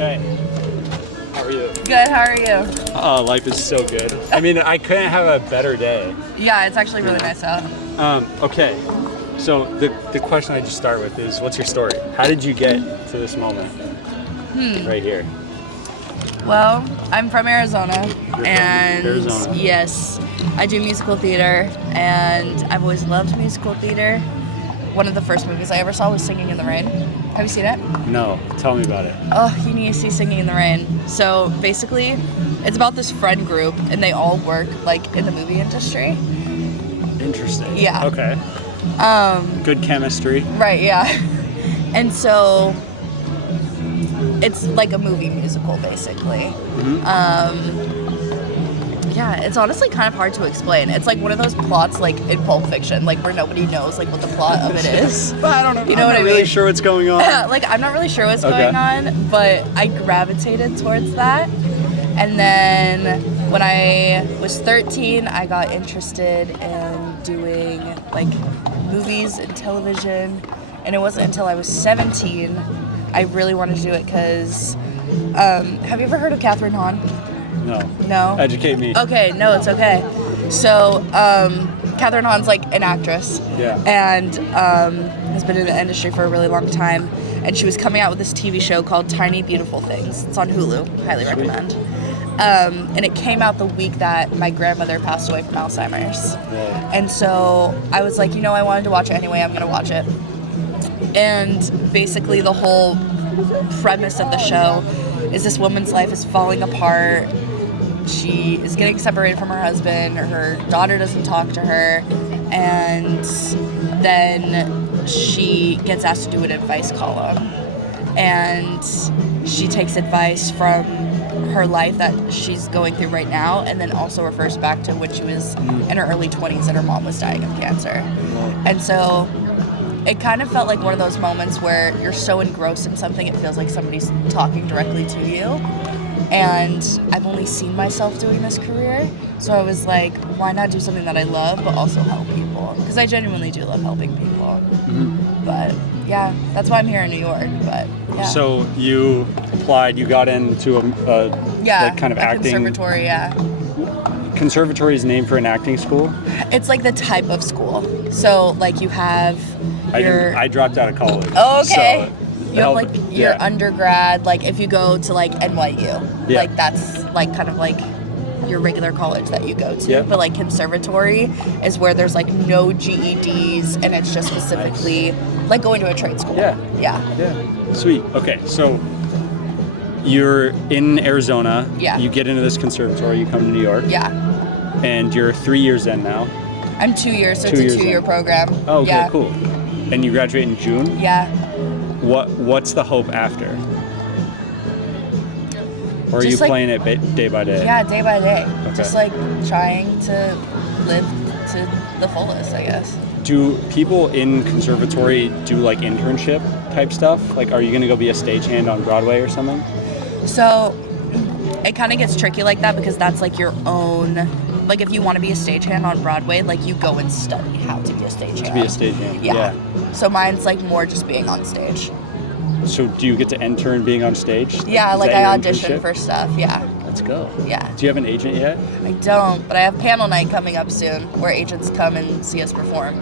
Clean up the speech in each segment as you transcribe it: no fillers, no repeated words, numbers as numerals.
Okay. How are you? Good, how are you? Oh, life is so good. I mean, I couldn't have a better day. Yeah, it's actually really nice out. Okay. So the question I just start with is, what's your story? How did you get to this moment right here? Well, I'm from Arizona, You're and from Arizona. yes, I do musical theater, and I've always loved musical theater. One of the first movies I ever saw was Singing in the Rain. Have you seen it? No. Tell me about it. Oh, you need to see Singing in the Rain. So basically, it's about this friend group, and they all work like in the movie industry. Interesting. Yeah. Okay. Good chemistry. Right, yeah. And so it's like a movie musical, basically. Yeah, it's honestly kind of hard to explain. It's like one of those plots like in Pulp Fiction, like where nobody knows like what the plot of it is. But I don't know. You know I'm what not I really mean? sure what's going on. Like I'm not really sure what's Okay. going on, but I gravitated towards that. And then when I was 13, I got interested in doing like movies and television. And it wasn't until I was 17 I really wanted to do it because have you ever heard of Catherine Hahn? No. No? Educate me. Okay, no, it's okay. So, Catherine Hahn's like an actress. Yeah. And has been in the industry for a really long time. And she was coming out with this TV show called Tiny Beautiful Things. It's on Hulu. Highly recommend. And it came out the week that my grandmother passed away from Alzheimer's. Whoa. And so I was like, I wanted to watch it anyway. I'm going to watch it. And basically the whole premise of the show is this woman's life is falling apart. She is getting separated from her husband. Her daughter doesn't talk to her. And then she gets asked to do an advice column. And she takes advice from her life that she's going through right now, and then also refers back to when she was in her early 20s and her mom was dying of cancer. And so it kind of felt like one of those moments where you're so engrossed in something it feels like somebody's talking directly to you. And I've only seen myself doing this career, so I was like, why not do something that I love but also help people? Because I genuinely do love helping people. But yeah, that's why I'm here in New York. But yeah. So you applied, you got into a like kind of a acting. conservatory, yeah. Conservatory is named for an acting school? It's like the type of school. So like you have I dropped out of college. Oh, okay. So you have like your undergrad, like if you go to like NYU, like that's like kind of like your regular college that you go to. But like conservatory is where there's like no GEDs and it's just specifically like going to a trade school. Yeah. Sweet. Okay, so you're in Arizona. Yeah. You get into this conservatory, you come to New York. Yeah. And you're 3 years in now. I'm 2 years, so it's a 2-year program. Oh, okay, cool. And you graduate in June? Yeah. What's the hope after? Or are you playing it day by day? Yeah, day by day. Okay. Just like trying to live to the fullest, I guess. Do people in conservatory do like internship type stuff? Like, are you going to go be a stagehand on Broadway or something? So it kind of gets tricky like that because that's like your own, like if you want to be a stagehand on Broadway, like you go and study how to be a stagehand. To be a stagehand, yeah. So mine's like more just being on stage. So do you get to intern being on stage? Yeah, Is like that I your audition internship? for stuff, yeah. Let's go. Yeah. Do you have an agent yet? I don't, but I have panel night coming up soon where agents come and see us perform.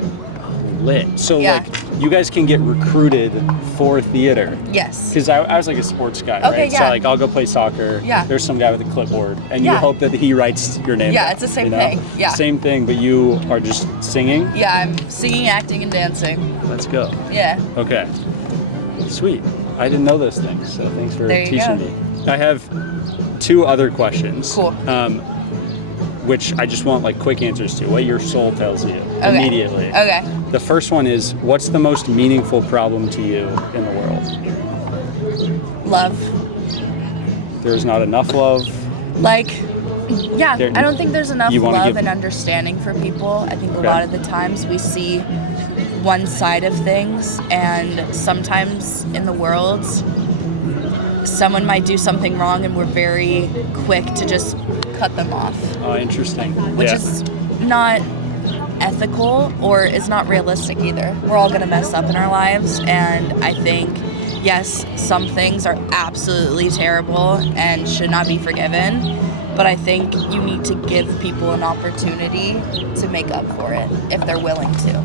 Lit. So like you guys can get recruited for theater. Yes. Because I was like a sports guy, right? So like I'll go play soccer. Yeah. There's some guy with a clipboard and you hope that he writes your name. Yeah, it's the same thing. Yeah. Same thing, but you are just singing? Yeah, I'm singing, acting, and dancing. Let's go. Yeah. Okay. Sweet. I didn't know those things, so thanks for teaching me. I have 2 other questions. Cool. Which I just want like quick answers to, what your soul tells you immediately. Okay. The first one is, what's the most meaningful problem to you in the world? Love. There's not enough love? Like, I don't think there's enough love and understanding for people. I think a lot of the times we see one side of things, and sometimes in the world, someone might do something wrong and we're very quick to just cut them off. Oh, interesting. Which is not ethical or is not realistic either. We're all going to mess up in our lives, and I think yes, some things are absolutely terrible and should not be forgiven, but I think you need to give people an opportunity to make up for it if they're willing to.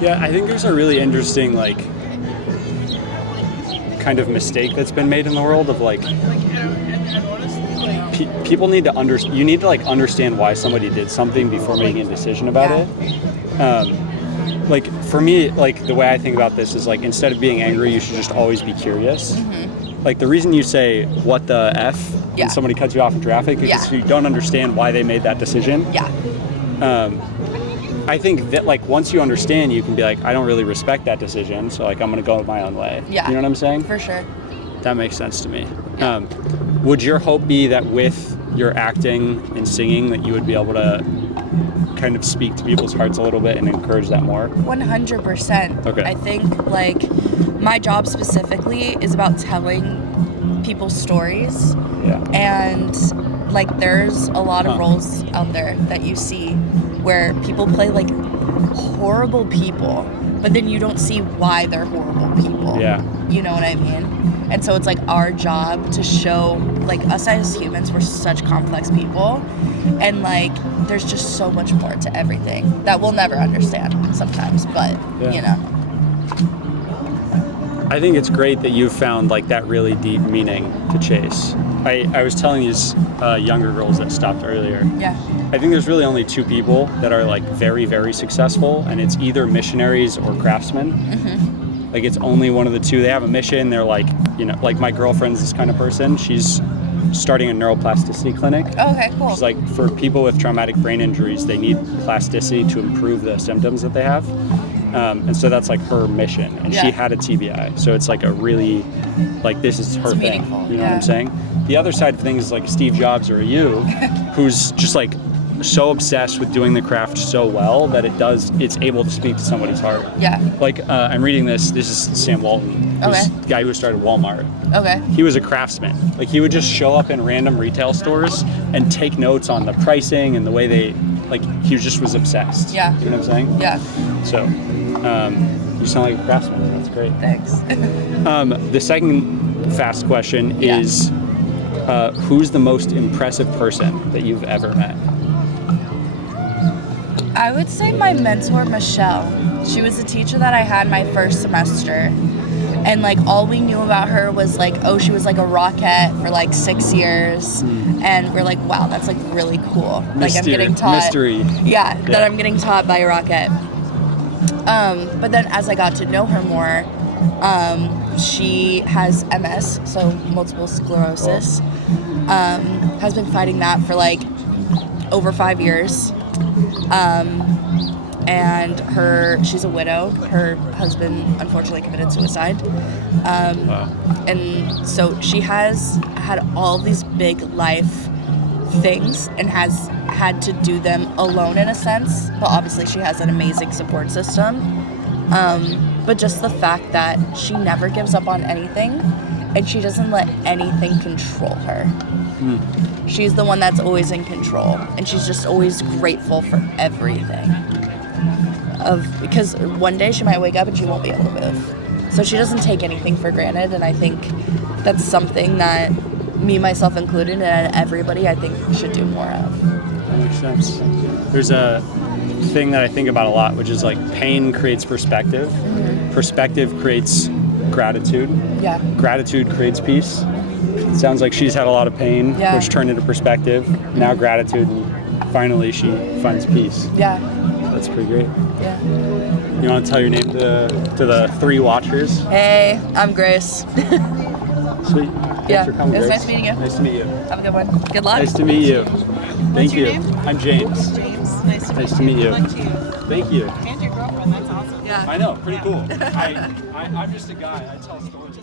Yeah, I think there's a really interesting, like, kind of mistake that's been made in the world of, like, people need to you need to, like, understand why somebody did something before making a decision about it. Like, for me, like, the way I think about this is, like, instead of being angry, you should just always be curious. Like, the reason you say, what the F, when somebody cuts you off in traffic is because you don't understand why they made that decision. I think that, like, once you understand, you can be like, I don't really respect that decision, so, like, I'm going to go my own way. You know what I'm saying? For sure. That makes sense to me. Would your hope be that with your acting and singing that you would be able to kind of speak to people's hearts a little bit and encourage that more? 100%. Okay. I think, like, my job specifically is about telling people's stories. And, like, there's a lot of roles out there that you see where people play, like, horrible people, but then you don't see why they're horrible people. You know what I mean? And so it's, like, our job to show, like, us as humans, we're such complex people. And, like, there's just so much more to everything that we'll never understand sometimes, but, you know. I think it's great that you've found, like, that really deep meaning to chase. I was telling these younger girls that stopped earlier. I think there's really only two people that are, like, very, very successful, and it's either missionaries or craftsmen. Like, it's only one of the two. They have a mission. They're, like, you know, like, my girlfriend's this kind of person. She's starting a neuroplasticity clinic. Okay, cool. She's like, for people with traumatic brain injuries, they need plasticity to improve the symptoms that they have. And so that's, like, her mission. And she had a TBI. So it's, like, a really, like, this is her thing. You know what I'm saying? The other side of things is, like, Steve Jobs or you, who's just, like, so obsessed with doing the craft so well that it's able to speak to somebody's heart. Like, I'm reading this is Sam Walton, who's the guy who started Walmart. He was a craftsman. Like, he would just show up in random retail stores and take notes on the pricing and the way they, like, he just was obsessed. You know what I'm saying? So, you sound like a craftsman. That's great. Thanks. The second fast question is, who's the most impressive person that you've ever met? I would say my mentor, Michelle. She was a teacher that I had my first semester. And, like, all we knew about her was, like, oh, she was, like, a rocket for, like, 6 years. And we're like, wow, that's, like, really cool. Like, I'm getting taught. Mystery. That I'm getting taught by a rocket. But then as I got to know her more, she has MS, so multiple sclerosis. Has been fighting that for, like, over 5 years. And she's a widow. Her husband unfortunately committed suicide. And so she has had all these big life things and has had to do them alone in a sense, but obviously she has an amazing support system. But just the fact that she never gives up on anything and she doesn't let anything control her. She's the one that's always in control, and she's just always grateful for everything. Because one day she might wake up and she won't be able to move. So she doesn't take anything for granted, and I think that's something that me, myself included, and everybody, I think, should do more of. That makes sense. There's a thing that I think about a lot, which is, like, pain creates perspective. Perspective creates gratitude. Gratitude creates peace. It sounds like she's had a lot of pain, which turned into perspective. Now gratitude, and finally she finds peace. That's pretty great. You want to tell your name to the 3 watchers? Hey, I'm Grace. Sweet. Thanks for coming, it was Grace. nice meeting you. Nice to meet you. Have a good one. Good luck. Nice to meet you. Thank you. What's your name? I'm James. James, nice to meet you. Good luck to you. Thank you. And your girlfriend, that's awesome. I know, pretty cool. I'm just a guy. I tell stories.